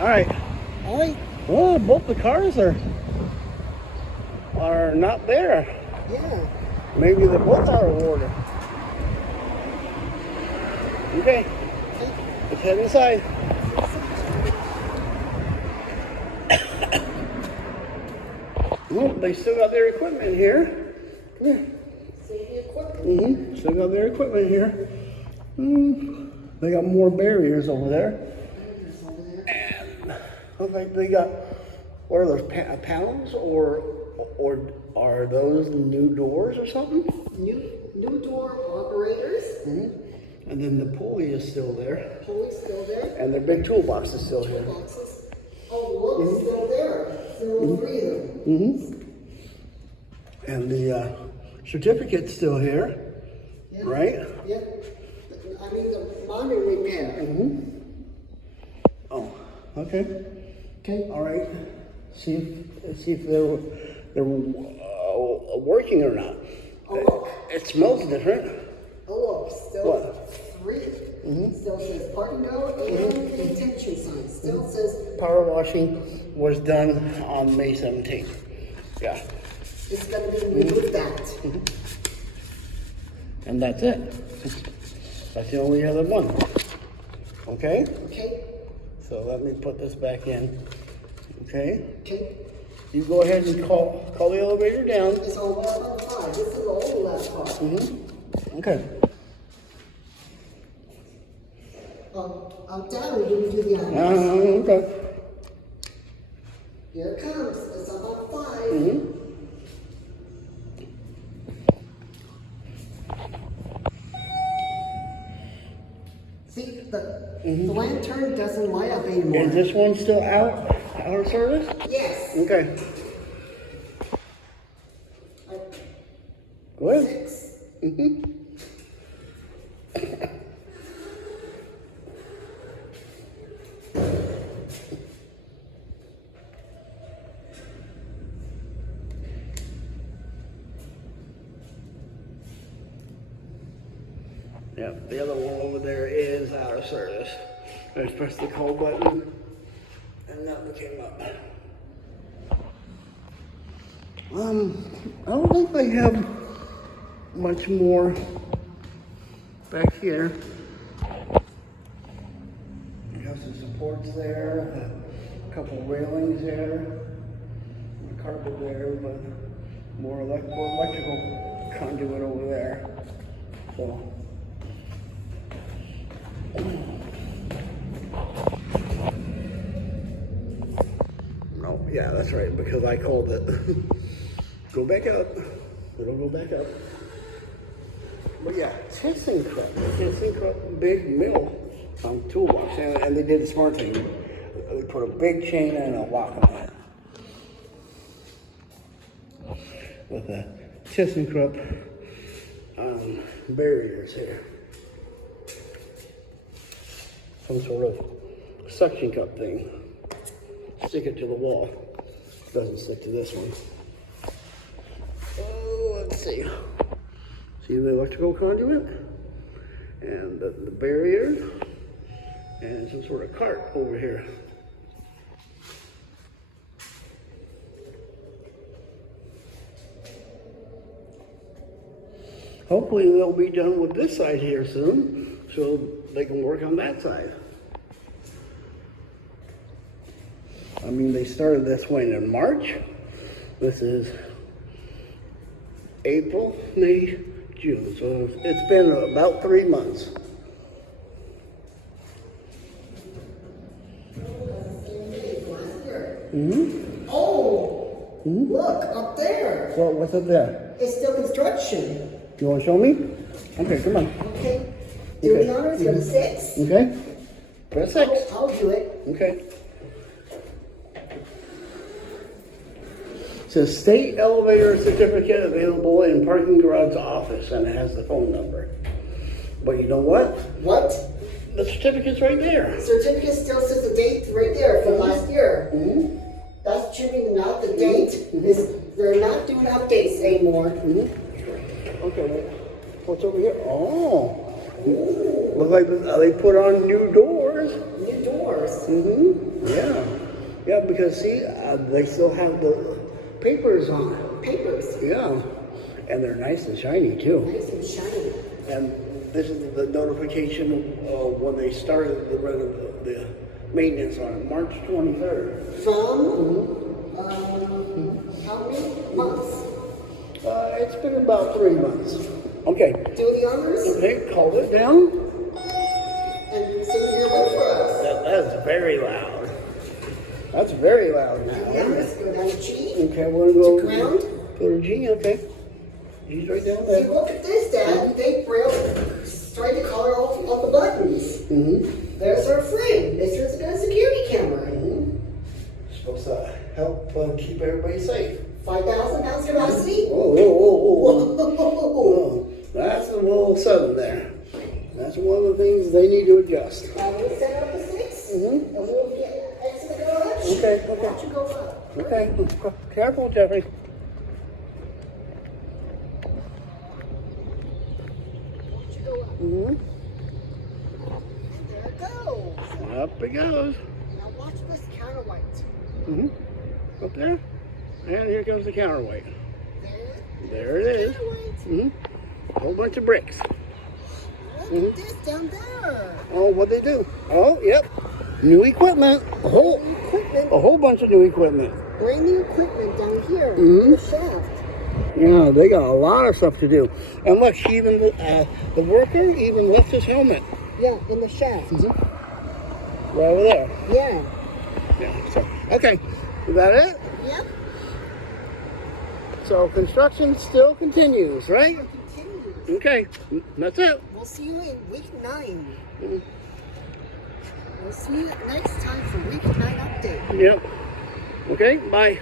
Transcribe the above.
All right. All right. Well, both the cars are not there. Yeah. Maybe they're both out of order. Okay. Let's head inside. Well, they still got their equipment here. Come here. Still got their equipment here. They got more barriers over there. And look like they got, what are those, panels or are those new doors or something? New door operators. And then the pulley is still there. Pulley's still there. And their big toolbox is still here. Boxes. Oh, look, it's still there. Still three of them. And the certificate's still here, Yeah. right? Yep. I mean the modern repair. Oh, okay. Okay. All right. See if they're working or not. Oh, look. It smells different. Oh, look. Still What? three. Still says parking go and detention sign. Still says Power washing was done on May 17th. Yeah. it's going to be removed that. And that's it. That's the only other one. Okay? Okay. So let me put this back in. Okay? Okay. You go ahead and call the elevator down. It's on lap 5. This is the old lap 5. Okay. I'm down. We didn't do the honors. Okay. Here it comes. It's on lap 5. See, the lantern doesn't light up anymore. Is this one still out of service? Yes. Okay. Go ahead. 6. Yeah, the other one over there is out of service. I just pressed the call button and nothing came up. I don't think they have much more back here. You have some supports there, a couple railings there, a carpet there, but more electrical conduit over there. So. No, yeah, that's right, because I called it. Go back up. It'll go back up. But yeah, ThyssenKrupp big mill toolbox, and they did a smart thing. They put a big chain and a lock on it. With the ThyssenKrupp barriers here. Some sort of suction cup thing. Stick it to the wall. Doesn't stick to this one. Oh, let's see. See the electrical conduit? And the barrier. And some sort of cart over here. Hopefully they'll be done with this side here soon, so they can work on that side. I mean, they started this one in March. This is April, May, June. So it's been about 3 months. Oh, look up there. So what's up there? It's still construction. You want to show me? Okay, come on. Okay. Do the honors for the 6. Okay. Press 6. I'll do it. Okay. It says state elevator certificate available in parking garage office, and it has the phone number. But you know what? What? The certificate's right there. Certificate still says the date right there from last year. That's trimming out the date. They're not doing updates anymore. Okay, what's over here? Oh, look like they put on new doors. New doors. Yeah. Yeah, because see, they still have the papers on it. Papers. Yeah. And they're nice and shiny too. Nice and shiny. And this is the notification when they started the maintenance on it, March 23rd. From, how many months? It's been about 3 months. Okay. Do the honors? Okay, call it down. And sing your way for us. That's very loud. That's very loud now. Yeah, let's go down to G. Okay, we're gonna go To ground. Go to G, okay. G's right down See, there. look at this, Dad. They tried to color all the buttons. Mm-hmm. There's our friend. This is a security camera. Supposed to help keep everybody safe. 5,000 pounds capacity. Oh, that's a little sudden there. That's one of the things they need to adjust. We'll set up the 6, and we'll get exit the garage. Okay. Watch you go up. Okay, careful, Geoffrey. Watch you go up. Mm-hmm. There it goes. Up it goes. Now watch this counterweight. Mm-hmm. Up there. And here comes the counterweight. There it is. Counterweight. Mm-hmm. A whole bunch of bricks. Look at this down there. Oh, what they do? Oh, yep. New equipment. A whole bunch of new equipment. Brand new equipment down here. Mhm. The shaft. Yeah, they got a lot of stuff to do. And look, she even the worker even left his helmet Yeah, in the shaft. right over there. Yeah. Yeah. So, okay, is that it? Yep. So construction still continues, right? It continues. Okay, that's it. We'll see you in week 9. Mhm. We'll see you next time for week 9 update. Yep. Okay, bye.